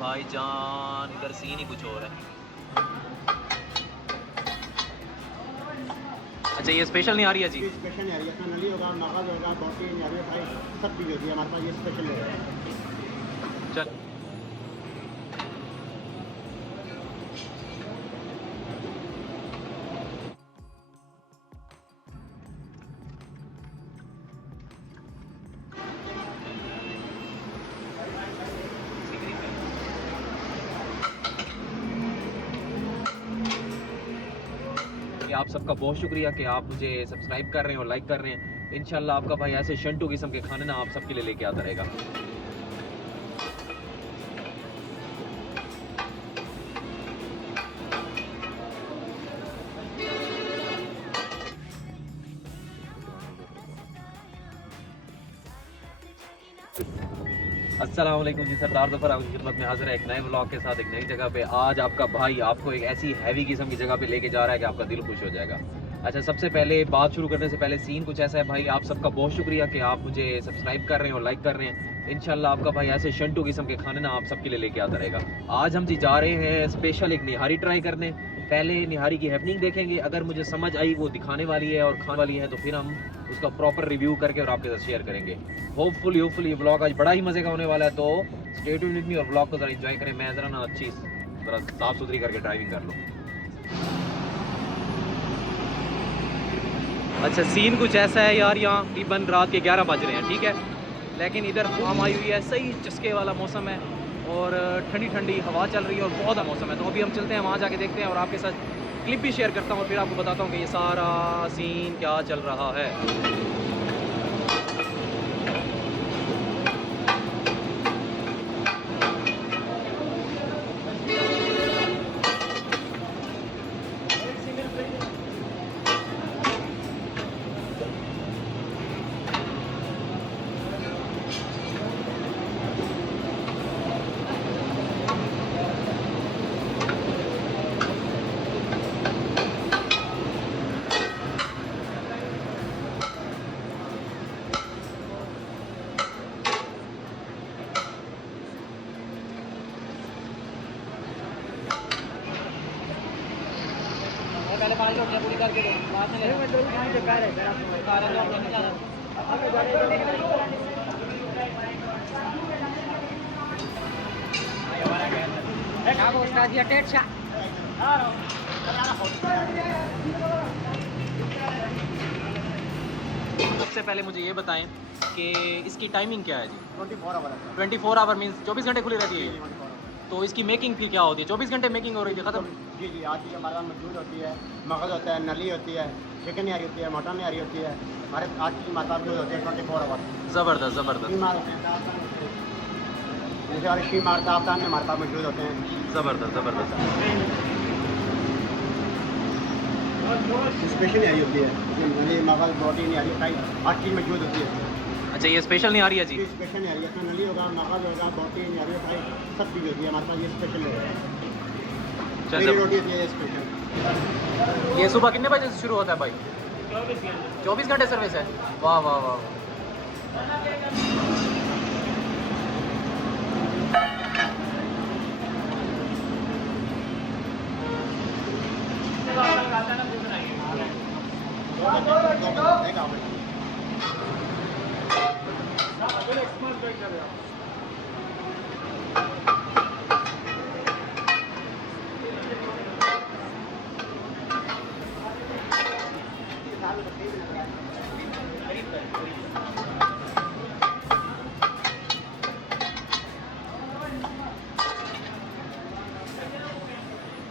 भाईजान इधर सीन ही कुछ और है। अच्छा ये स्पेशल नहीं आ रही है जी? स्पेशल नहीं आ रही है, इसमें नली होगा, मगज होगा, बोटी नहीं फ्राई, सब चीज़ होती है हमारे पास, ये स्पेशल है। चल आप सबका बहुत शुक्रिया कि आप मुझे सब्सक्राइब कर रहे हैं और लाइक कर रहे हैं। इंशाल्लाह आपका भाई ऐसे शंटू किस्म के खाने ना आप सबके लिए लेके आता रहेगा। अस्सलाम वालेकुम जी, सरदार ज़फ़र आपकी खिदमत में हाजिर है एक नए व्लॉग के साथ, एक नई जगह पे। आज आपका भाई आपको एक ऐसी हैवी किस्म की जगह पे लेके जा रहा है कि आपका दिल खुश हो जाएगा। अच्छा, सबसे पहले बात शुरू करने से पहले सीन कुछ ऐसा है भाई, आप सबका बहुत शुक्रिया कि आप मुझे सब्सक्राइब कर रहे हैं और लाइक कर रहे हैं। इंशाल्लाह आपका भाई ऐसे शंटू किस्म के खाने ना आप सबके लिए लेके आता रहेगा। आज हम जी जा रहे हैं स्पेशल एक निहारी ट्राई करने। पहले निहारी की हैपनिंग देखेंगे, अगर मुझे समझ आई वो दिखाने वाली है और खाने वाली है तो फिर हम उसका प्रॉपर रिव्यू करके और आपके साथ शेयर करेंगे। होपफुली ये व्लॉग आज बड़ा ही मजे का होने वाला है, तो स्टे ट्यून्ड विद मी और व्लॉग को जरा एंजॉय करें। मैं जरा ना अच्छी जरा साफ सुथरी करके ड्राइविंग कर लूँ। अच्छा, सीन कुछ ऐसा है यार, यहाँ तकरीबन रात के 11 बज रहे हैं, ठीक है, लेकिन इधर हवा आई हुई है, सही चस्के वाला मौसम है और ठंडी ठंडी हवा चल रही है और बहुत मौसम है। तो अभी हम चलते हैं वहाँ जाके देखते हैं और आपके साथ क्लिप भी शेयर करता हूँ और फिर आपको बताता हूँ कि ये सारा सीन क्या चल रहा है। पहले पानी रोटियां पूरी करके दो, बाद में ले दो पानी के पहले सारे लोग नहीं जाना। अब उसका दिया टेट शॉट। सबसे पहले मुझे ये बताएं कि इसकी टाइमिंग क्या है जी? 24 आवर है। 24 आवर मीन्स 24 घंटे खुली रहती है। तो इसकी मेकिंग फिर क्या होती है? 24 घंटे मेकिंग हो रही थी, ख़त्म? जी जी, आज की हमारे पास मौजूद होती है, मगज होता है, नली होती है, चिकन निहारी होती है, मटन निहारी होती है, हमारे आज की हमारे पास मौजूद होती है 24 आवर। ज़बरदस्त ज़बरदस्त जैसे हमारे शी मारता आफ्तान में हमारे पास मौजूद होते हैं। ज़बरदस्त ज़बरदस्त। स्पेशल निहारी होती है, नली मगज बोटी निहारी फ्राई हर चीज़ मौजूद होती है। अच्छा, ये स्पेशल नहीं आ रही है जी? स्पेशल निहारी है, इसमें नली होगा, मगज होगा, बोटी निहारी फ्राई सब चीज़ होती है हमारे पास, ये स्पेशल है। चल रोटी होती है स्पेशल। ये सुबह कितने बजे से शुरू होता है भाई? 24 घंटे सर्विस है। वाह वाह वाह।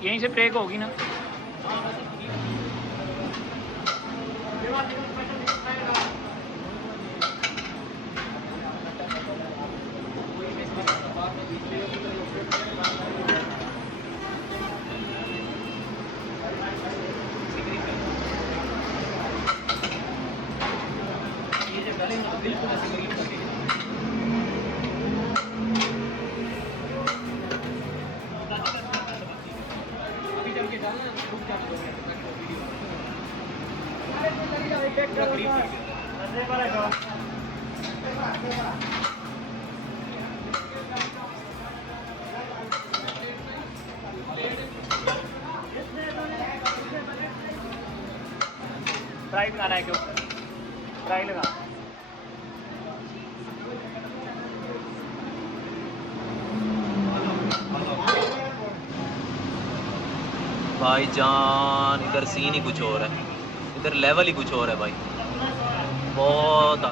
यहीं से ब्रेक होगी ना? बिल्कुल ऐसे करीब करके अभी चल के डालना, रुक जाना 2 मिनट तक वीडियो पूरा करीब करके। फ्राई बनाना है क्यों फ्राई लगा भाईजान इधर सीन ही कुछ और है, इधर लेवल ही कुछ और है भाई, बहुत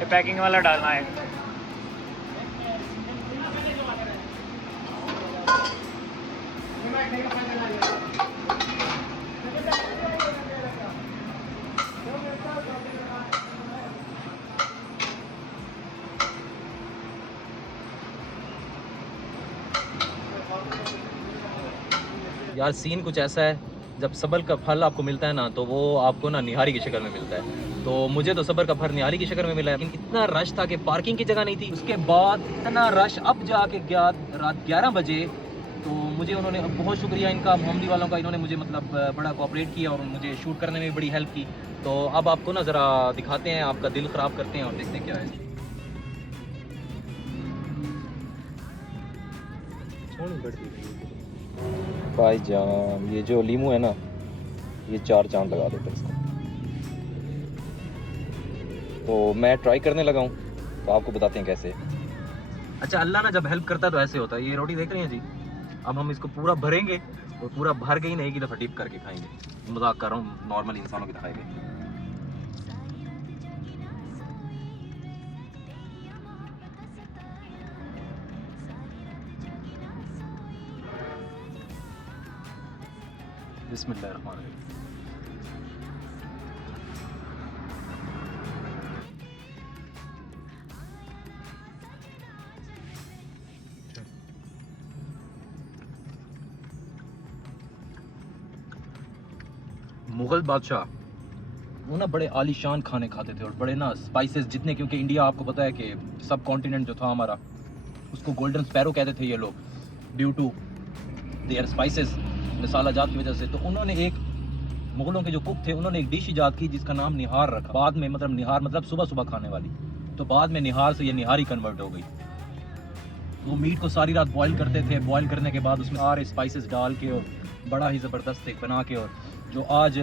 ये पैकिंग वाला डालना है यार। सीन कुछ ऐसा है, जब सब्र का फल आपको मिलता है ना तो वो आपको ना निहारी की शक्ल में मिलता है। तो मुझे तो सब्र का फल निहारी की शक्ल में मिला है, लेकिन इतना रश था कि पार्किंग की जगह नहीं थी। उसके बाद इतना रश, अब जाके गया रात 11 बजे। तो मुझे उन्होंने, बहुत शुक्रिया इनका, मोहम्मदी वालों का, इन्होंने मुझे मतलब बड़ा कोऑपरेट किया और मुझे शूट करने में बड़ी हेल्प की। तो अब आपको ना ज़रा दिखाते हैं, आपका दिल ख़राब करते हैं और देखते हैं क्या है। भाईजान ये जो लीमू है ना, ये 4 चांद लगा देता है इसको। तो मैं ट्राई करने लगा हूँ, तो आपको बताते हैं कैसे। अच्छा, अल्लाह ना जब हेल्प करता है तो ऐसे होता है। ये रोटी देख रहे हैं जी, अब हम इसको पूरा भरेंगे और पूरा भर के ही नहीं कि दफ़ा डिप करके खाएंगे। मजाक कर रहा हूँ, नॉर्मल इंसानों की खाएंगे। बिस्मिल्लाहिर्रहमानिर्रहीम। मुगल बादशाह वो ना बड़े आलीशान खाने खाते थे और बड़े ना स्पाइसेस जितने, क्योंकि इंडिया आपको पता है कि सब कॉन्टिनेंट जो था हमारा, उसको गोल्डन स्पैरो कहते थे ये लोग, ड्यू टू देयर स्पाइसेस, मसाला जात की वजह से। तो उन्होंने एक, मुगलों के जो कुक थे, उन्होंने एक डिश ईजाद की जिसका नाम निहार रखा। बाद में मतलब निहार मतलब सुबह सुबह खाने वाली, तो बाद में निहार से ये निहारी कन्वर्ट हो गई। वो मीट को सारी रात बॉईल करते थे, बॉईल करने के बाद उसमें सारे स्पाइसेस डाल के और बड़ा ही ज़बरदस्त एक बना के, और जो आज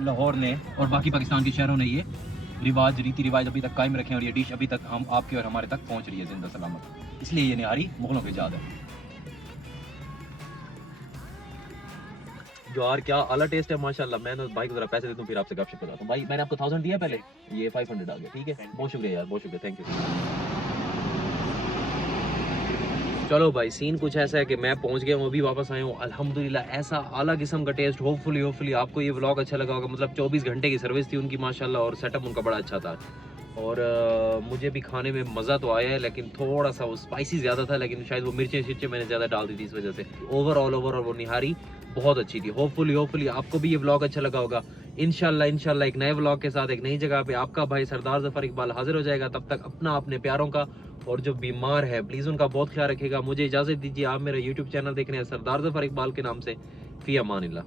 लाहौर ने और बाकी पाकिस्तान के शहरों ने ये रिवाज, रीति रिवाज अभी तक कायम रखे हैं और ये डिश अभी तक हम आपके और हमारे तक पहुंच रही है जिंदा सलामत। इसलिए ये निहारी मुगलों के ईजाद है। यार क्या आला टेस्ट है माशाल्लाह। मैं तो भाई को जरा पैसे दे दूं, फिर आपसे गपशप बताता हूं। भाई मैंने आपको 1000 दिया पहले, ये 500 आ गया, ठीक है? बहुत शुक्रिया यार, बहुत शुक्रिया, थैंक यू। चलो भाई, सीन कुछ ऐसा है कि मैं पहुंच गया हूँ, अभी वापस आया हूँ अल्हम्दुलिल्लाह। ऐसा आला किस्म का टेस्ट। होपफुली आपको ये व्लॉग अच्छा लगा होगा। मतलब 24 घंटे की सर्विस थी उनकी माशाल्लाह, और सेटअप उनका बड़ा अच्छा था। और मुझे भी खाने में मज़ा तो आया है, लेकिन थोड़ा सा वो स्पाइसी ज़्यादा था, लेकिन शायद वो मिर्चें शिर्चें मैंने ज़्यादा डाल दी थी, इस वजह से। ओवरऑल वो निहारी बहुत अच्छी थी। होपफुली आपको भी ये व्लॉग अच्छा लगा होगा। इंशाल्लाह एक नए व्लॉग के साथ एक नई जगह पे आपका भाई सरदार ज़फ़र इकबाल हाजिर हो जाएगा। तब तक अपना, अपने प्यारों का और जो बीमार है प्लीज़ उनका बहुत ख्याल रखिएगा। मुझे इजाज़त दीजिए। आप मेरा यूट्यूब चैनल देख रहे हैं सरदार ज़फ़र इकबाल के नाम से। फ़ी अमानिल्लाह।